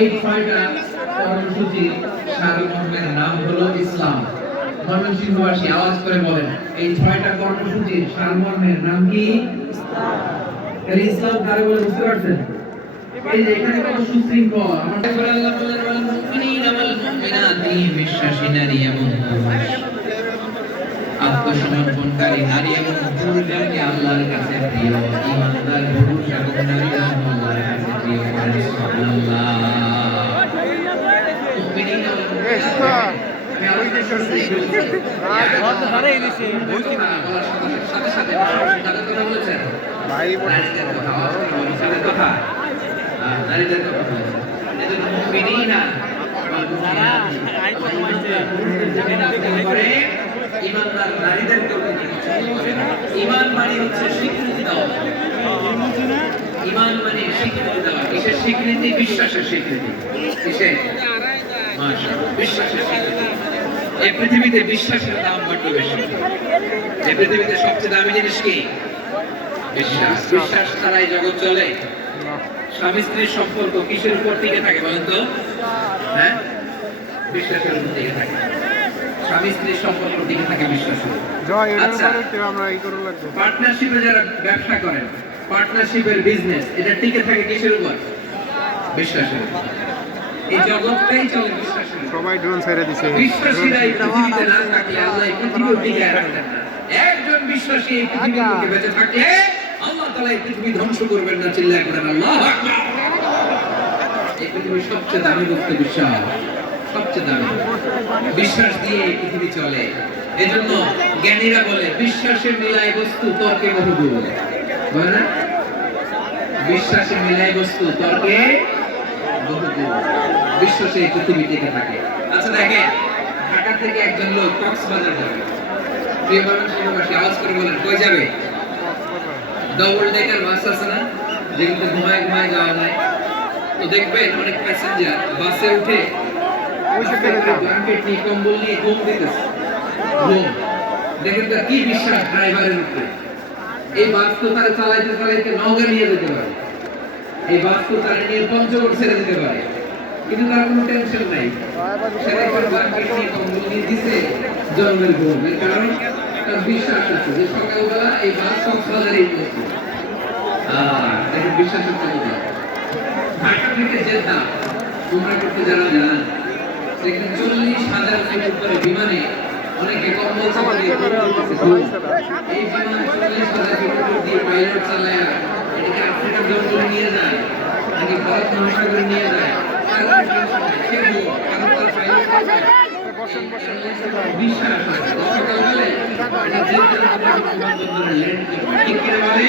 এই ছয়টা কর্মসূচির সারমর্মের নাম হলো ইসলাম। ময়মনসিংহবাসী আওয়াজ করে বলেন, এই ছয়টা কর্মসূচির সারমর্মের নাম কি? ইসলাম। ইসলাম কারে বলে বুঝতে পারছেন? এই যে এখানে কত সুশৃঙ্খল, আমাদের আল্লাহ বলেন ওয়াল মুমিনিনা ওয়াল মুমিনাতি, বিশ্বাসী নারী এবং পুরুষ, আত্মসমর্পণকারী নারী এবং পুরুষদেরকে আল্লাহর কাছে প্রিয়, ঈমানদার পুরুষ এবং নারীরা আল্লাহর কাছে প্রিয়। সুবহানাল্লাহ। মুমিনিনা ওয়াল মুমিনাতি ঈমানদার নারীদেরকে ঈমান মানে হচ্ছে স্বীকৃতি দেওয়া। ঈমান মানে স্বীকৃতি দেওয়া। কিসের স্বীকৃতি? বিশ্বাসের স্বীকৃতি। কিসের? মাশাআল্লাহ, বিশ্বাসের স্বীকৃতি। এই পৃথিবীতে বিশ্বাসের দাম বড্ড বেশি। এই পৃথিবীতে সবচেয়ে দামি জিনিস কি? বিশ্বাস। বিশ্বাস ছাড়াই জগৎ চলে। স্বামী স্ত্রীর সম্পর্ক কিসের উপর টিকে থাকে বলেন তো? হ্যাঁ, বিশ্বাসের উপর টিকে থাকে। স্বামী স্ত্রীর সম্পর্ক টিকে থাকে বিশ্বাসের উপর। আচ্ছা, আমরা এই করে লাগবে। পার্টনারশিপে যারা ব্যবসা করেন, পার্টনারশিপের বিজনেস, এটা টিকে থাকে কিসের উপর? বিশ্বাসের উপর। এই জগৎটাই চলে বিশ্বাসের উপর। সবাই ড্রোন ছেড়ে দিছে। বিশ্বাসীরা এই পৃথিবীতে না থাকলে আল্লাহ এই পৃথিবী টিকে রাখতেন না। একজন বিশ্বাসী এই পৃথিবীর বুকে বেঁচে থাকলে আল্লাহ তাআলা এই পৃথিবী ধ্বংস করবেন না। চিল্লায়ে বলেন আল্লাহু আকবার। এই পৃথিবীর সবচেয়ে দামি বস্তু বিশ্বাস। সবচেয়ে দামি বিশ্বাস দিয়ে এই পৃথিবী চলে। এজন্য জ্ঞানীরা বলে বিশ্বাসের মিলাই বস্তু তর্কে বহুদূর। বলে না? বিশ্বাসের মিলাই বস্তু তর্কে বহুদূর। বিশ্বাসে এই পৃথিবী টিকে থাকে। আচ্ছা দেখেন, ঢাকা থেকে একজন লোক কক্সবাজার যাবে। প্রিয় ময়মনসিংহবাসী আওয়াজ করে বলেন, কই যাবে? ডবল ডেকার বাস আছে না, যেগুলো ঘুমায় ঘুমায় যাওয়া যায়। তো দেখবেন অনেক প্যাসেঞ্জার বাসে উঠে ব্ল্যাঙ্কেট নিয়ে কম্বল নিয়ে ঘুম দিতেছে। দেখেন তো কি বিশ্বাস ড্রাইভারের উপরে। এই বাস তো তারা চালাইতে চালাইতে নওগাঁ নিয়ে যেতে পারে, এই বাস তো তারা নিয়ে পঞ্চগড় ছেড়ে দিতে পারে, কিন্তু তার কোনো টেনশন নাই। সেটা ব্ল্যাঙ্কেট নিয়ে কম্বল নিয়ে দিছে জন্মের ঘুম। এর কারণ তার বিশ্বাস আছে যে সকালবেলা এই বাস কক্সবাজারেই পৌঁছে। দেখেন বিশ্বাসের কথা। ঢাকা থেকে জেদ্দা উমরা করতে যারা যান, সেখানে 40,000 ফিট উপরে বিমানে অনেকে কম্বল চাপাতে এই বিমান 40,000 ফিট উপর দিয়ে পাইলট চালায় এটাকে আফ্রিকার জঙ্গলে নিয়ে যায়, নাকি ভারত মহাসাগরে নিয়ে যায়। বিশ্বাস সকালবেলায় ল্যান্ড করবে। ঠিক কিনা বলে?